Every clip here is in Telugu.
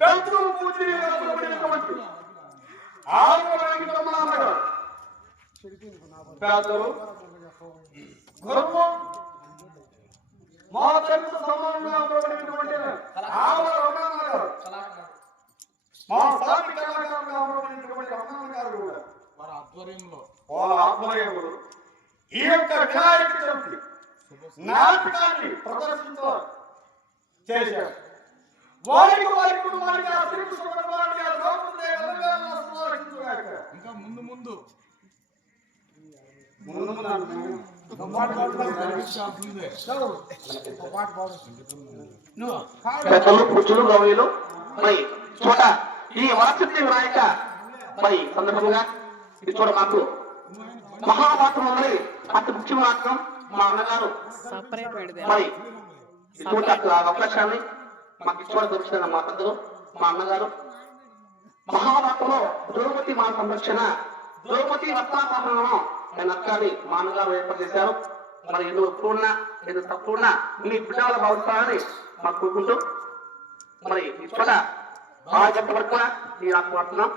పెద్దలు పూజనీయులైనటువంటి ఆంధ్ర వెంకటరమణ గారు పెద్దలు గురువు మా తల్లి సమానంగా ఉన్నటువంటి ఆంధ్ర రమణ గారు మా సాటి కళాకారులుగా ఉన్నటువంటి రమణ గారు కూడా. వారి ఆధ్వర్యంలో. వాళ్ళ ఆత్మీయులు ఈ యొక్క వినాయక చవితి నాటకాన్ని ప్రదర్శించారు చేశారు వారికి వారి కుటుంబానికి ఆ ఆ. ఇంకా ముందు ముందు. మరి చోట ఈ వరసిద్ధి వినాయక మరి సందర్భంగా ఈ చోట మాకు మహాపాత్రం ఉన్నది అతి ముఖ్యమైన మా అన్నగారు. మరి ఆ అవకాశాన్ని మాకు చోట దొరికిన మా పెద్దలు మా అన్నగారు. మహాభారతంలో ద్రౌపది మా సంరక్షణ ద్రౌపది రత్నాపహరణం నేను అక్కని మా అన్నగారు ఏర్పాటు చేశారు. మరి ఎన్నో పూర్ణ ఏదో తప్పున్న మీ బిడ్డల భావిస్తానని మాకు కోరుకుంటూ మరి ఈ బాగా చెప్పబడుతున్న నేను ఆత్మహత్యం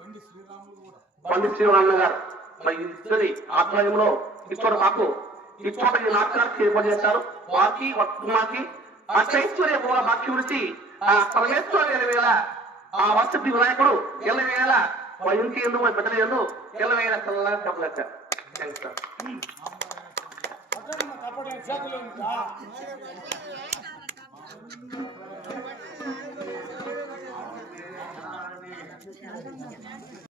బండి శ్రీరాములు కూడా. బండి శ్రీరామ గారు మరి ఇద్దరి ఆధ్వర్యంలో ఇచ్చోట మాకు ఇచ్చోట చోట ఈ ఏర్పాటు చేశారు. వాకి వర్తమాకి ఆ చైశ్వర్య మూల వాక్యం ఆ పరమేశ్వర ఎలవేళ ఆ వసతి వినాయకుడు ఎల్లవేళ మా ఇంటి ఎందు మా బిడ్డల ఎందు ఎల్లవేళ చల్లగా చెప్పలేక థ్యాంక్స్ సార్